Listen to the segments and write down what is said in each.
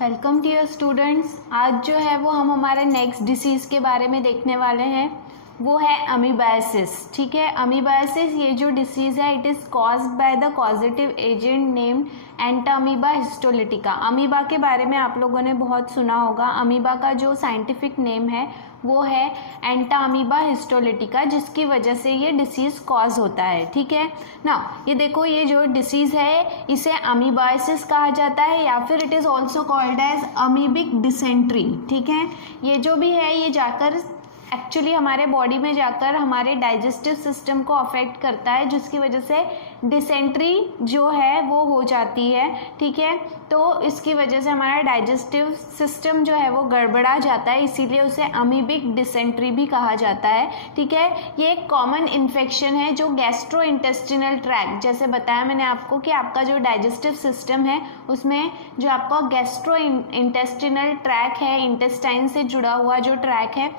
Welcome dear students. आज जो है वो हम हमारे नेक्स्ट डिसीज़ के बारे में देखने वाले हैं, वो है अमीबाइसिस। ठीक है, अमीबाइसिस ये जो डिसीज़ है it is caused by the causative agent named Entamoeba histolytica. Amoeba के बारे में आप लोगों ने बहुत सुना होगा। अमीबा का जो साइंटिफिक नेम है वो है एंटामीबा हिस्टोलिटिका, जिसकी वजह से ये डिसीज़ कॉज होता है। ठीक है ना, ये देखो ये जो डिसीज़ है इसे अमीबाइसिस कहा जाता है या फिर it is also called as amoebic dysentery. ठीक है, ये जो भी है ये जाकर एक्चुअली हमारे बॉडी में जाकर हमारे डाइजेस्टिव सिस्टम को अफेक्ट करता है, जिसकी वजह से डिसेंट्री जो है वो हो जाती है। ठीक है, तो इसकी वजह से हमारा डाइजेस्टिव सिस्टम जो है वो गड़बड़ा जाता है, इसीलिए उसे अमीबिक डिसेंट्री भी कहा जाता है। ठीक है, ये एक कॉमन इन्फेक्शन है जो गैस्ट्रो इंटेस्टिनल ट्रैक्ट, जैसे बताया मैंने आपको कि आपका जो डाइजेस्टिव सिस्टम है उसमें जो आपका गैस्ट्रो इंटेस्टिनल ट्रैक है, इंटेस्टाइन से जुड़ा हुआ जो ट्रैक है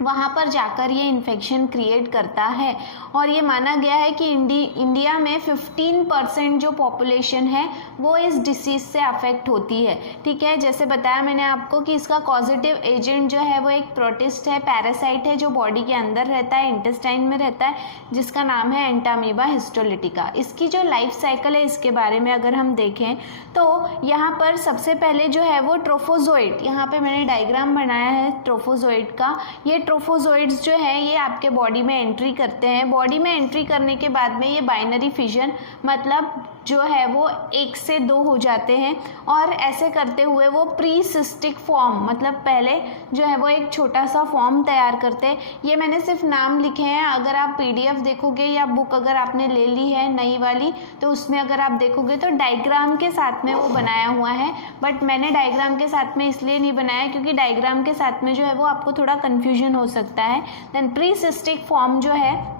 वहाँ पर जाकर ये इन्फेक्शन क्रिएट करता है। और ये माना गया है कि इंडिया में 15% जो पॉपुलेशन है वो इस डिसीज़ से अफेक्ट होती है। ठीक है, जैसे बताया मैंने आपको कि इसका कॉजेटिव एजेंट जो है वो एक प्रोटिस्ट है, पैरासाइट है जो बॉडी के अंदर रहता है, इंटेस्टाइन में रहता है, जिसका नाम है एंटामीबा हिस्टोलिटिका। इसकी जो लाइफ साइकिल है इसके बारे में अगर हम देखें तो यहाँ पर सबसे पहले जो है वो ट्रोफोजोइड, यहाँ पे मैंने डायग्राम बनाया है ट्रोफोजोइड का। ये ट्रोफोजोइड्स जो है ये आपके बॉडी में एंट्री करते हैं। बॉडी में एंट्री करने के बाद में ये बाइनरी फिजन मतलब जो है वो 1 से 2 हो जाते हैं, और ऐसे करते हुए वो प्री सिस्टिक फॉर्म मतलब पहले जो है वो एक छोटा सा फॉर्म तैयार करते हैं। ये मैंने सिर्फ नाम लिखे हैं, अगर आप PDF देखोगे या बुक अगर आपने ले ली है नई वाली तो उसमें अगर आप देखोगे तो डायग्राम के साथ में वो बनाया हुआ है। बट मैंने डायग्राम के साथ में इसलिए नहीं बनाया क्योंकि डायग्राम के साथ में जो है वो आपको थोड़ा कन्फ्यूजन हो सकता है। देन प्री सिस्टिक फॉर्म जो है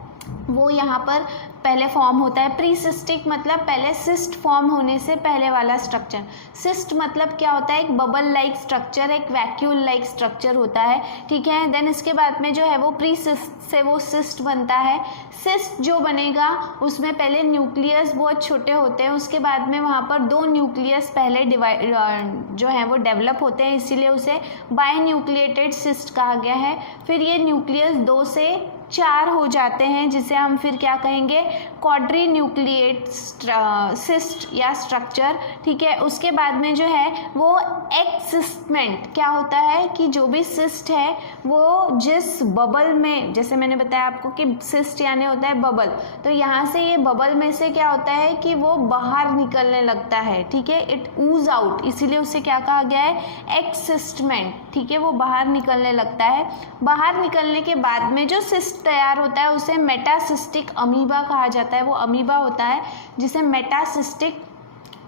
वो यहाँ पर पहले फॉर्म होता है। प्री सिस्टिक मतलब पहले सिस्ट फॉर्म होने से पहले वाला स्ट्रक्चर। सिस्ट मतलब क्या होता है, एक बबल लाइक स्ट्रक्चर, एक वैक्यूल लाइक स्ट्रक्चर होता है। ठीक है, देन इसके बाद में जो है वो प्री सिस्ट से वो सिस्ट बनता है। सिस्ट जो बनेगा उसमें पहले न्यूक्लियस बहुत छोटे होते हैं, उसके बाद में वहाँ पर 2 न्यूक्लियस पहले जो है वो डेवलप होते हैं, इसीलिए उसे बायन्यूक्लिएटेड सिस्ट कहा गया है। फिर ये न्यूक्लियस 2 से 4 हो जाते हैं, जिसे हम फिर क्या कहेंगे, क्वाड्री न्यूक्लिएट सिस्ट या स्ट्रक्चर। ठीक है, उसके बाद में जो है वो एक्सिस्टमेंट क्या होता है कि जो भी सिस्ट है वो जिस बबल में, जैसे मैंने बताया आपको कि सिस्ट यानी होता है बबल, तो यहाँ से ये बबल में से क्या होता है कि वो बाहर निकलने लगता है। ठीक है, इट ऊज आउट, इसीलिए उसे क्या कहा गया है, एक्सिस्टमेंट। ठीक है, वो बाहर निकलने लगता है। बाहर निकलने के बाद में जो सिस्ट तैयार होता है उसे मेटासिस्टिक अमीबा कहा जाता है। वो अमीबा होता है जिसे मेटासिस्टिक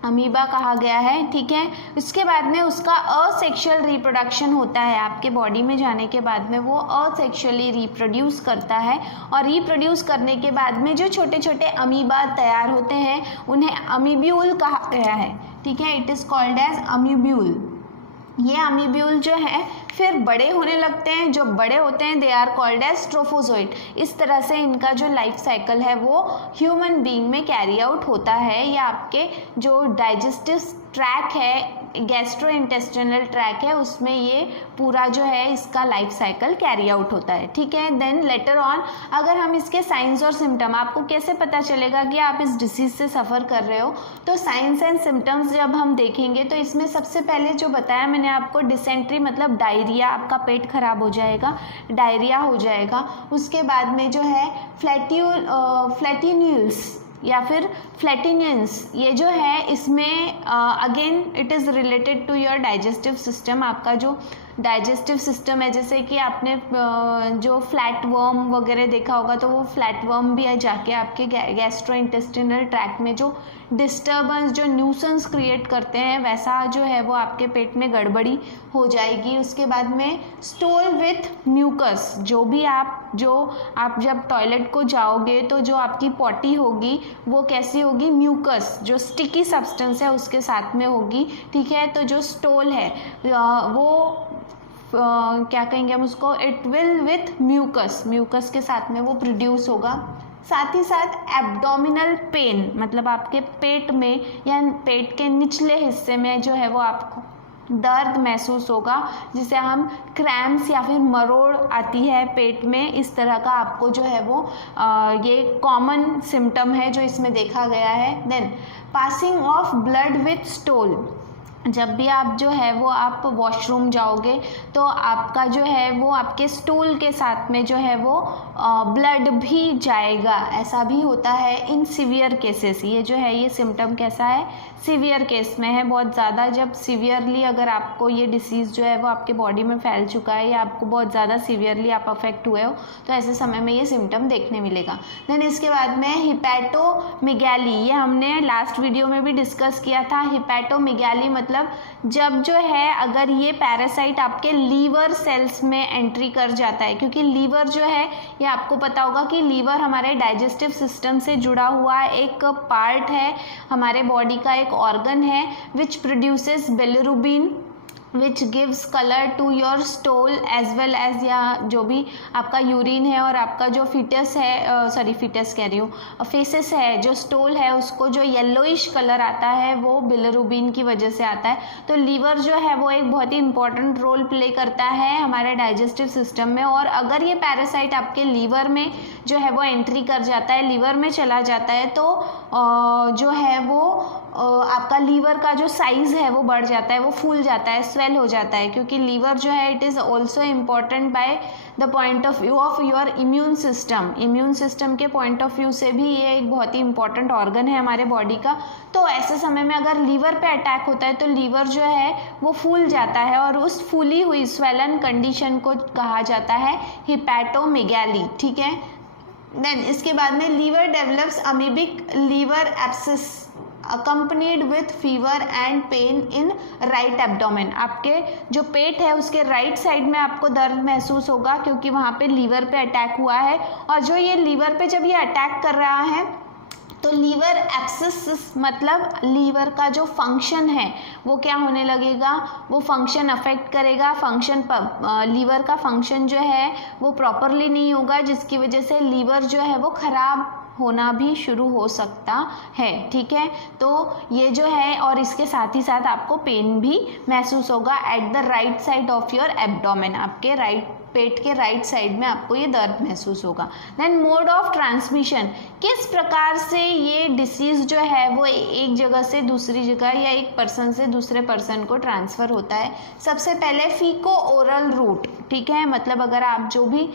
अमीबा कहा गया है। ठीक है, इसके बाद में उसका असेक्सुअल रिप्रोडक्शन होता है। आपके बॉडी में जाने के बाद में वो असेक्सुअली रिप्रोड्यूस करता है, और रिप्रोड्यूस करने के बाद में जो छोटे छोटे अमीबा तैयार होते हैं उन्हें अमीब्यूल कहा गया है। ठीक है, इट इज़ कॉल्ड एज अमीब्यूल। ये अमीब्यूल जो है फिर बड़े होने लगते हैं, जो बड़े होते हैं they are called as trophozoite. इस तरह से इनका जो लाइफ साइकिल है वो ह्यूमन बीइंग में कैरी आउट होता है, या आपके जो डाइजेस्टिव ट्रैक है, गैस्ट्रो इंटेस्टिनल ट्रैक है, उसमें ये पूरा जो है इसका लाइफ साइकिल कैरी आउट होता है। ठीक है, देन लेटर ऑन अगर हम इसके साइंस और सिम्टम, आपको कैसे पता चलेगा कि आप इस डिसीज़ से सफ़र कर रहे हो, तो साइंस एंड सिम्टम्स जब हम देखेंगे तो इसमें सबसे पहले जो बताया मैंने आपको, डिसेंट्री मतलब डायरिया, आपका पेट खराब हो जाएगा, डायरिया हो जाएगा। उसके बाद में जो है फ्लैटिन्यूल्स या फिर फ्लैटिनियंस, ये जो है इसमें again it is related to your digestive system. आपका जो डाइजेस्टिव सिस्टम है, जैसे कि आपने जो फ्लैट वर्म वगैरह देखा होगा, तो वो फ्लैट वर्म भी है जाके आपके गैस्ट्रो इंटेस्टिनल ट्रैक्ट में जो डिस्टर्बेंस, जो न्यूसेंस क्रिएट करते हैं, वैसा जो है वो आपके पेट में गड़बड़ी हो जाएगी। उसके बाद में स्टूल विथ म्यूकस, जो आप जब टॉयलेट को जाओगे तो जो आपकी पॉटी होगी वो कैसी होगी, म्यूकस, जो स्टिकी सब्सटेंस है उसके साथ में होगी। ठीक है, तो जो स्टोल है वो क्या कहेंगे हम उसको, इट विल विथ म्यूकस के साथ में वो प्रोड्यूस होगा। साथ ही साथ एब्डोमिनल पेन मतलब आपके पेट में या पेट के निचले हिस्से में जो है वो आपको दर्द महसूस होगा, जिसे हम क्रैम्प्स या फिर मरोड़ आती है पेट में, इस तरह का आपको जो है वो ये कॉमन सिम्टम है जो इसमें देखा गया है। Then passing of blood with stool, जब भी आप जो है वो आप वॉशरूम जाओगे तो आपका जो है वो आपके स्टूल के साथ में जो है वो ब्लड भी जाएगा, ऐसा भी होता है इन सीवियर केसेस। ये जो है ये सिम्टम कैसा है, सीवियर केस में है, बहुत ज़्यादा जब सीवियरली अगर आपको ये डिसीज़ जो है वो आपके बॉडी में फैल चुका है या आपको बहुत ज़्यादा सीवियरली आप अफेक्ट हुए हो तो ऐसे समय में ये सिम्टम देखने मिलेगा। देन इसके बाद में हिपैटोमेगैली, ये हमने लास्ट वीडियो में भी डिस्कस किया था। हिपैटोमेगैली मतलब जब जो है अगर ये पैरासाइट आपके लीवर सेल्स में एंट्री कर जाता है, क्योंकि लीवर जो है ये आपको पता होगा कि लीवर हमारे डाइजेस्टिव सिस्टम से जुड़ा हुआ एक पार्ट है, हमारे बॉडी का एक ऑर्गन है which produces bilirubin which gives colour to your stool as well as, या जो भी आपका यूरिन है और आपका जो फीटस है, फीटस कह रही हूँ, फेसेस है, जो स्टूल है उसको जो येलोइश कलर आता है वो बिलिरुबिन की वजह से आता है। तो लीवर जो है वो एक बहुत ही इंपॉर्टेंट रोल प्ले करता है हमारे डाइजेस्टिव सिस्टम में, और अगर ये पैरासाइट आपके लीवर में जो है वो एंट्री कर जाता है, लीवर में चला जाता है, तो जो है वो आपका लीवर का जो साइज़ है वो बढ़ जाता है, वो फूल जाता है, स्वेल हो जाता है, क्योंकि लीवर जो है it is also important by the point of view of your immune system. Immune system के पॉइंट ऑफ व्यू से भी ये एक बहुत ही इंपॉर्टेंट ऑर्गन है हमारे बॉडी का। तो ऐसे समय में अगर लीवर पे अटैक होता है तो लीवर जो है वो फूल जाता है, और उस फूली हुई स्वेलन कंडीशन को कहा जाता है हिपैटोमेगैली, ठीक है। देन इसके बाद में liver develops amoebic liver abscess accompanied with fever and pain in right abdomen। आपके जो पेट है उसके राइट साइड में आपको दर्द महसूस होगा क्योंकि वहाँ पे लीवर पे अटैक हुआ है, और जो ये लीवर पे जब ये अटैक कर रहा है तो लीवर एब्सिस मतलब लीवर का जो फंक्शन है वो क्या होने लगेगा, वो फंक्शन अफेक्ट करेगा, लीवर का फंक्शन जो है वो प्रॉपरली नहीं होगा, जिसकी वजह से लीवर जो है वो खराब होना भी शुरू हो सकता है, ठीक है। तो ये जो है, और इसके साथ ही साथ आपको पेन भी महसूस होगा at the right side of your abdomen, आपके राइट पेट के राइट साइड में आपको ये दर्द महसूस होगा। देन मोड ऑफ ट्रांसमिशन, किस प्रकार से ये डिसीज़ जो है वो एक जगह से दूसरी जगह या एक पर्सन से दूसरे पर्सन को ट्रांसफ़र होता है। सबसे पहले फीको ओरल रूट, ठीक है, मतलब अगर आप जो भी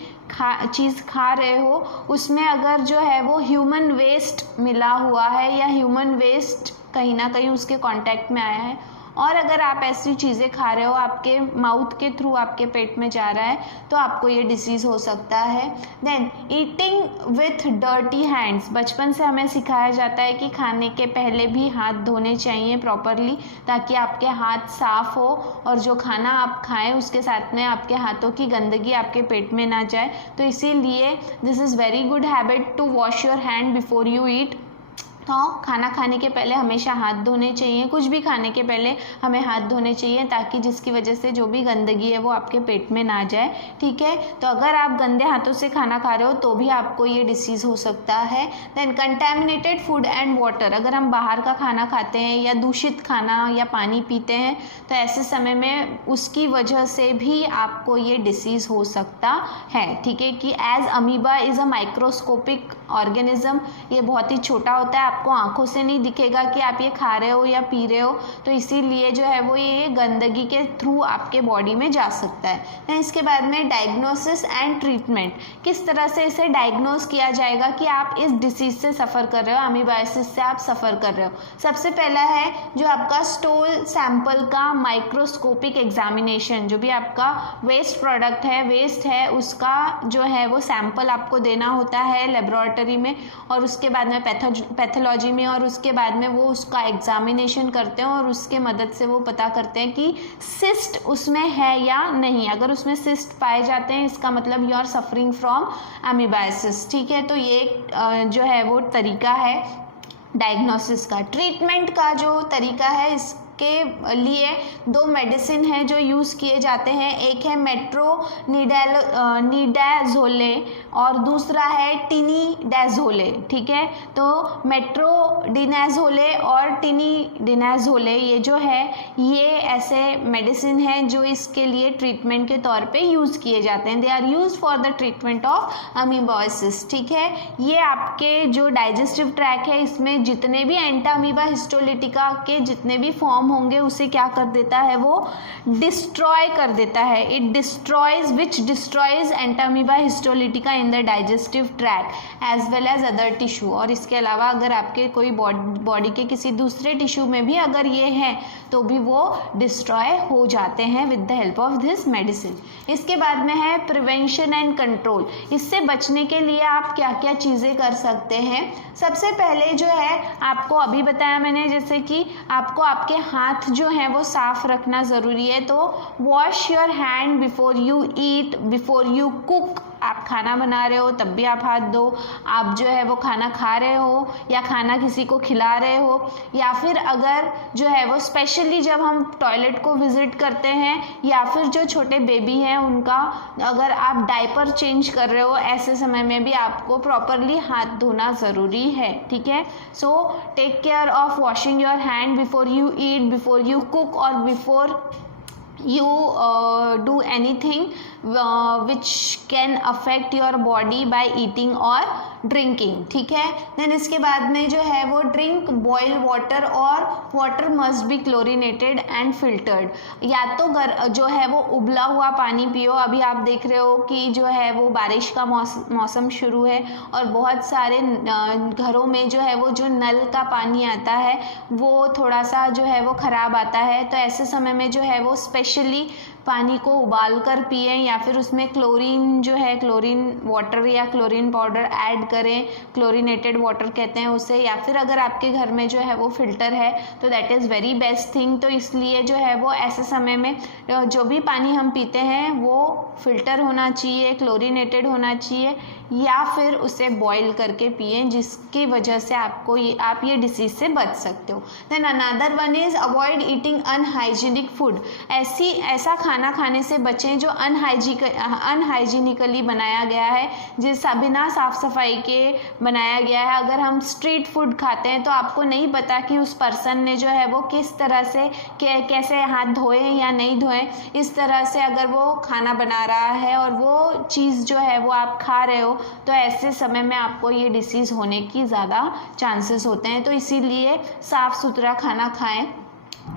चीज़ खा रहे हो उसमें अगर जो है वो ह्यूमन वेस्ट मिला हुआ है या ह्यूमन वेस्ट कहीं ना कहीं उसके कांटेक्ट में आया है, और अगर आप ऐसी चीज़ें खा रहे हो आपके माउथ के थ्रू आपके पेट में जा रहा है तो आपको ये डिसीज़ हो सकता है। Then eating with dirty hands, बचपन से हमें सिखाया जाता है कि खाने के पहले भी हाथ धोने चाहिए प्रॉपरली ताकि आपके हाथ साफ़ हो और जो खाना आप खाएं उसके साथ में आपके हाथों की गंदगी आपके पेट में ना जाए। तो इसीलिए this is very good habit to wash your hand before you eat. तो खाना खाने के पहले हमेशा हाथ धोने चाहिए, कुछ भी खाने के पहले हमें हाथ धोने चाहिए ताकि जिसकी वजह से जो भी गंदगी है वो आपके पेट में ना जाए, ठीक है। तो अगर आप गंदे हाथों से खाना खा रहे हो तो भी आपको ये डिसीज़ हो सकता है। Then contaminated food and water, अगर हम बाहर का खाना खाते हैं या दूषित खाना या पानी पीते हैं तो ऐसे समय में उसकी वजह से भी आपको ये डिसीज़ हो सकता है, ठीक है। कि as amoeba is a microscopic organism, ये बहुत ही छोटा होता है, आपको आंखों से नहीं दिखेगा कि आप ये खा रहे हो या पी रहे हो, तो इसीलिए जो है वो ये गंदगी के थ्रू आपके बॉडी में जा सकता है। तो इसके बाद में डायग्नोसिस एंड ट्रीटमेंट, किस तरह से इसे डायग्नोस किया जाएगा कि आप इस डिसीज़ से सफ़र कर रहे हो, अमीबाइसिस से आप सफ़र कर रहे हो। सबसे पहला है जो आपका स्टूल सैंपल का माइक्रोस्कोपिक एग्जामिनेशन, जो भी आपका वेस्ट प्रोडक्ट है, वेस्ट है, उसका जो है वो सैंपल आपको देना होता है लेबोरेटरी में, और उसके बाद में पैथोलॉजी में, और उसके बाद में वो उसका एग्जामिनेशन करते हैं और उसके मदद से वो पता करते हैं कि सिस्ट उसमें है या नहीं। अगर उसमें सिस्ट पाए जाते हैं इसका मतलब you are suffering from amoebiasis, ठीक है। तो ये जो है वो तरीका है डायग्नोसिस का। ट्रीटमेंट का जो तरीका है के लिए 2 मेडिसिन हैं जो यूज़ किए जाते हैं। एक है मेट्रोनिडाज़ोले और दूसरा है टिनिडाज़ोले। ठीक है, तो मेट्रोनिडाज़ोले और टिनिडाज़ोले ये जो है ये ऐसे मेडिसिन हैं जो इसके लिए ट्रीटमेंट के तौर पे यूज़ किए जाते हैं। They are use for the treatment of amoebiasis. ठीक है, ये आपके जो डाइजेस्टिव ट्रैक है इसमें जितने भी एंटा अमीबा हिस्टोलिटिका के जितने भी फॉर्म होंगे उसे क्या कर देता है, वो डिस्ट्रॉय कर देता है। It destroys which destroys Entamoeba histolytica in the digestive track as well as other tissue. और इसके अलावा अगर आपके कोई बॉडी के किसी दूसरे टिश्यू में भी अगर ये हैं तो भी वो डिस्ट्रॉय हो जाते हैं with the help of this medicine. इसके बाद में है प्रिवेंशन एंड कंट्रोल। इससे बचने के लिए आप क्या क्या चीज़ें कर सकते हैं। सबसे पहले जो है आपको अभी बताया मैंने, जैसे कि आपको आपके हाथ जो हैं वो साफ रखना ज़रूरी है। तो wash your hand before you eat, before you cook. आप खाना बना रहे हो तब भी आप हाथ धो, आप जो है वो खाना खा रहे हो या खाना किसी को खिला रहे हो, या फिर अगर जो है वो स्पेशली जब हम टॉयलेट को विज़िट करते हैं या फिर जो छोटे बेबी हैं उनका अगर आप डायपर चेंज कर रहे हो, ऐसे समय में भी आपको प्रॉपरली हाथ धोना ज़रूरी है। ठीक है, so take care of washing your hand before you eat, before you cook और before you do anything which can affect your body by eating or drinking. ठीक है, देन इसके बाद में जो है वो ड्रिंक बॉयल वाटर और water must be chlorinated and filtered. या तो जो है वो उबला हुआ पानी पियो। अभी आप देख रहे हो कि जो है वो बारिश का मौसम शुरू है और बहुत सारे घरों में जो है वो जो नल का पानी आता है वो थोड़ा सा जो है वो ख़राब आता है। तो ऐसे समय में जो है वो स्पेशली पानी को उबाल कर पिए या फिर उसमें क्लोरीन जो है क्लोरीन वाटर या क्लोरीन पाउडर ऐड करें, क्लोरीनेटेड वाटर कहते हैं उसे। या फिर अगर आपके घर में जो है वो फ़िल्टर है तो that is very best thing. तो इसलिए जो है वो ऐसे समय में जो भी पानी हम पीते हैं वो फ़िल्टर होना चाहिए, क्लोरीनेटेड होना चाहिए, या फिर उसे बॉईल करके पिए, जिसकी वजह से आपको आप ये डिसीज़ से बच सकते हो। Then another one is avoid eating unhygienic food. ऐसा खाना खाने से बचें जो अनहाइजीनिकली बनाया गया है, जिस बिना साफ़ सफाई के बनाया गया है। अगर हम स्ट्रीट फूड खाते हैं तो आपको नहीं पता कि उस पर्सन ने जो है वो किस तरह से कैसे हाथ धोए या नहीं धोए। इस तरह से अगर वो खाना बना रहा है और वो चीज़ जो है वो आप खा रहे हो तो ऐसे समय में आपको ये डिसीज़ होने की ज़्यादा चांसेस होते हैं। तो इसीलिए साफ़ सुथरा खाना खाएं।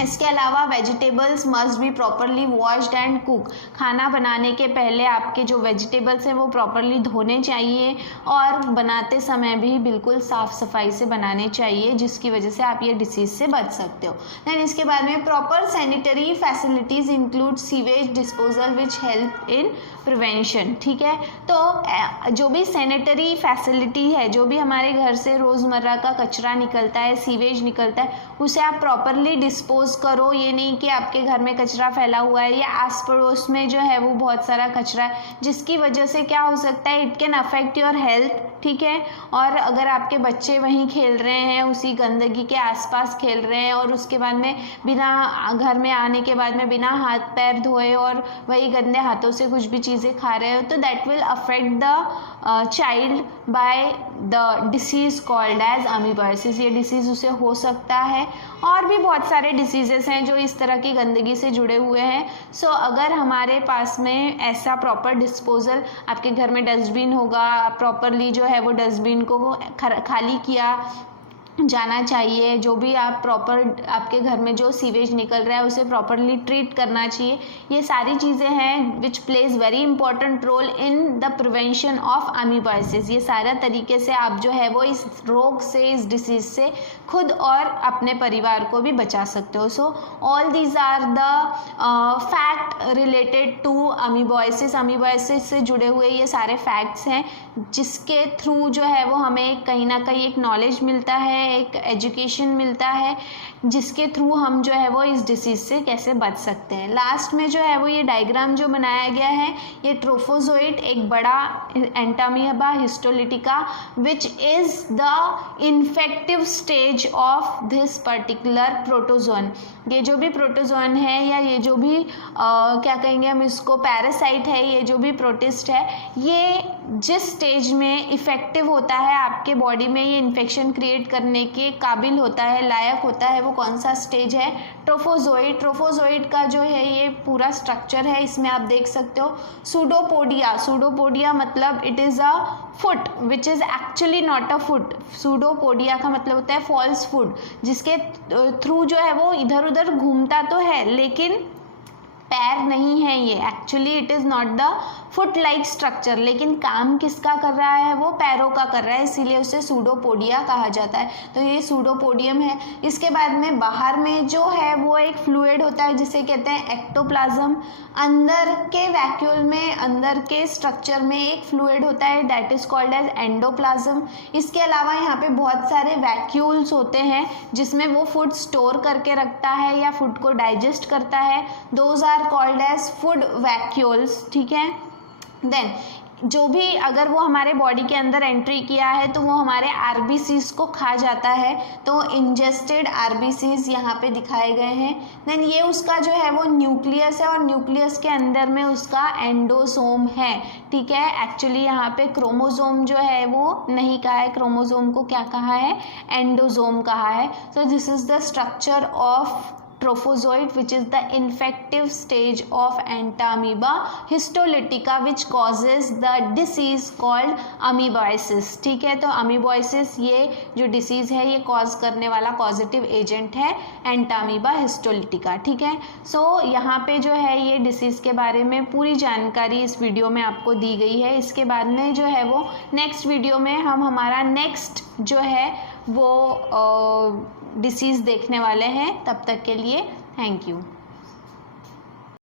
इसके अलावा vegetables must be properly washed and cook. खाना बनाने के पहले आपके जो वेजिटेबल्स हैं वो प्रॉपरली धोने चाहिए और बनाते समय भी बिल्कुल साफ़ सफाई से बनाने चाहिए, जिसकी वजह से आप ये डिसीज़ से बच सकते हो। दैन इसके बाद में proper sanitary facilities include sewage disposal which help in prevention. ठीक है, तो जो भी सैनिटरी फैसिलिटी है, जो भी हमारे घर से रोज़मर्रा का कचरा निकलता है, सीवेज निकलता है, उसे आप प्रॉपरली डिस्पोज करो। ये नहीं कि आपके घर में कचरा फैला हुआ है या आस पड़ोस में जो है वो बहुत सारा कचरा है, जिसकी वजह से क्या हो सकता है, it can affect your health. ठीक है, और अगर आपके बच्चे वहीं खेल रहे हैं, उसी गंदगी के आसपास खेल रहे हैं और उसके बाद में बिना घर में आने के बाद में बिना हाथ पैर धोए और वही गंदे हाथों से कुछ भी चीज़ें खा रहे हो, तो that will affect the child by the disease called as amoebiasis. ये डिसीज़ उसे हो सकता है। और भी बहुत सारे डिसीजेस हैं जो इस तरह की गंदगी से जुड़े हुए हैं। सो अगर हमारे पास में ऐसा प्रॉपर डिस्पोजल, आपके घर में डस्टबिन होगा, प्रॉपरली जो है वो डस्टबिन को खाली किया जाना चाहिए। जो भी आप प्रॉपर आपके घर में जो सीवेज निकल रहा है उसे प्रॉपरली ट्रीट करना चाहिए। ये सारी चीज़ें हैं which plays very important role in the prevention of amoebiasis. ये सारा तरीके से आप जो है वो इस रोग से, इस डिसीज़ से खुद और अपने परिवार को भी बचा सकते हो। So all these are the fact related to amoebiasis. Amoebiasis से जुड़े हुए ये सारे फैक्ट्स हैं जिसके थ्रू जो है वो हमें कहीं ना कहीं एक नॉलेज मिलता है, एक एजुकेशन मिलता है जिसके थ्रू हम जो है वो इस डिसीज़ से कैसे बच सकते हैं। लास्ट में जो है वो ये डायग्राम जो बनाया गया है, ये ट्रोफोजोइट एक बड़ा Entamoeba histolytica which is the infective stage of this particular protozoan. ये जो भी प्रोटोजोन है या ये जो भी क्या कहेंगे हम इसको, पैरासाइट है, ये जो भी प्रोटिस्ट है, ये जिस स्टेज में इफ़ेक्टिव होता है आपके बॉडी में, ये इन्फेक्शन क्रिएट करने के काबिल होता है, लायक होता है, वो कौन सा स्टेज है? ट्रोफोजोइट। ट्रोफोजोइट का जो है ये पूरा स्ट्रक्चर है, इसमें आप देख सकते हो सूडोपोडिया। सूडोपोडिया मतलब it is a foot which is actually not a foot. Pseudopodia का मतलब होता है फॉल्स फुट, जिसके थ्रू जो है वो इधर उधर घूमता तो है लेकिन पैर नहीं है ये, actually it is not the foot like structure, लेकिन काम किसका कर रहा है? वो पैरों का कर रहा है, इसीलिए उसे सूडोपोडिया कहा जाता है। तो ये सूडोपोडियम है। इसके बाद में बाहर में जो है वो एक फ्लूइड होता है जिसे कहते हैं एक्टोप्लाज्म। अंदर के वैक्यूल में, अंदर के स्ट्रक्चर में एक फ्लूइड होता है that is called as endoplasm. इसके अलावा यहाँ पे बहुत सारे वैक्यूल्स होते हैं जिसमें वो फूड स्टोर करके रखता है या फूड को डाइजेस्ट करता है, those are called as food vacuoles. ठीक है, देन जो भी अगर वो हमारे बॉडी के अंदर एंट्री किया है तो वो हमारे आरबीसीज को खा जाता है, तो इंजेस्टेड आरबीसीज यहाँ पे दिखाए गए हैं। देन ये उसका जो है वो न्यूक्लियस है और न्यूक्लियस के अंदर में उसका एंडोसोम है। ठीक है, एक्चुअली यहाँ पे क्रोमोसोम जो है वो नहीं कहा है, क्रोमोसोम को क्या कहा है? एंडोसोम कहा है। So this is the structure of trophozoite which is the infective stage of entamoeba histolytica which causes the disease called amoebiasis। ठीक है, तो amoebiasis ये जो डिसीज़ है ये कॉज करने वाला पॉजिटिव एजेंट है एंटामीबा हिस्टोलिटिका। ठीक है, सो यहाँ पे जो है ये डिसीज़ के बारे में पूरी जानकारी इस वीडियो में आपको दी गई है। इसके बाद में जो है वो नेक्स्ट वीडियो में हम हमारा नेक्स्ट जो है वो डिसीज़ देखने वाले हैं। तब तक के लिए थैंक यू।